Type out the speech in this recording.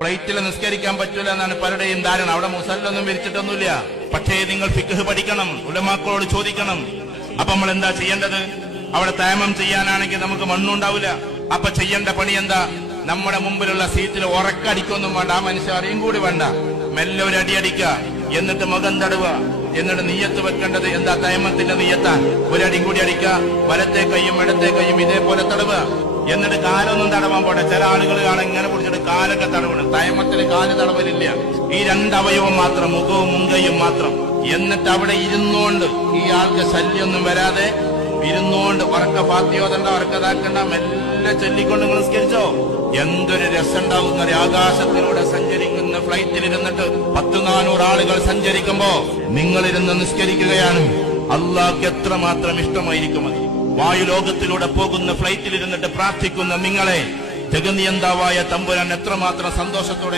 പ്ലേറ്റിൽ നിസ്കരിക്കാൻ പറ്റൂല എന്നാണ് പലരുടെയും ധാരണ അവിടെ മുസല്ലൊന്നും വിരിച്ചിട്ടൊന്നുമില്ല പക്ഷേ നിങ്ങൾ ഫിഖ് പഠിക്കണം ഉലമാക്കളോട് ചോദിക്കണം അപ്പൊ നമ്മൾ എന്താ ചെയ്യേണ്ടത് അവിടെ തയമം ചെയ്യാനാണെങ്കിൽ നമുക്ക് മണ്ണുണ്ടാവില്ല അപ്പൊ ചെയ്യേണ്ട പണി എന്താ നമ്മുടെ മുമ്പിലുള്ള സീറ്റിൽ ഉറക്കടിക്കൊന്നും വേണ്ട ആ മനുഷ്യ അറിയും കൂടി വേണ്ട മെല്ലെ ഒരു അടിയടിക്ക എന്നിട്ട് മുഖം തടുക എന്നിട്ട് നീയത്ത് വെക്കേണ്ടത് എന്താ തയമത്തിന്റെ നീയത്താൻ ഒരടി കൂടി അടിക്കുക വലത്തെ കൈയും ഇടത്തെ കൈയും ഇതേപോലെ തടവുക എന്നിട്ട് കാലൊന്നും തടവാൻ പോട്ടെ ചില ആളുകൾ കാണാൻ ഇങ്ങനെ പിടിച്ചിട്ട് കാലൊക്കെ തടവണം തയമത്തിന് കാല് തടവലില്ല ഈ രണ്ടവയവും മാത്രം മുഖവും മുങ്കയും മാത്രം എന്നിട്ട് അവിടെ ഇരുന്നുകൊണ്ട് ഈ ആൾക്ക് ശല്യമൊന്നും വരാതെ ഇരുന്നുകൊണ്ട് ഉറക്ക ഫാത്തിയോതണ്ട ഉറക്കതാക്കണ്ട മെല്ലെ ചൊല്ലിക്കൊണ്ട് നിസ്കരിച്ചോ എന്തൊരു രസമുണ്ടാവും ആകാശത്തിലൂടെ സഞ്ചരിക്കുന്ന ഫ്ലൈറ്റിൽ ഇരുന്നിട്ട് പത്ത് നാനൂറ് ആളുകൾ സഞ്ചരിക്കുമ്പോ നിങ്ങളിരുന്ന് നിസ്കരിക്കുകയാണ് അള്ളാഹ്ക്ക് എത്രമാത്രം ഇഷ്ടമായിരിക്കും അത് വായുലോകത്തിലൂടെ പോകുന്ന ഫ്ലൈറ്റിൽ ഇരുന്നിട്ട് പ്രാർത്ഥിക്കുന്ന നിങ്ങളെ ജഗനിയന്താവായ തമ്പുരാൻ എത്രമാത്രം സന്തോഷത്തോടെ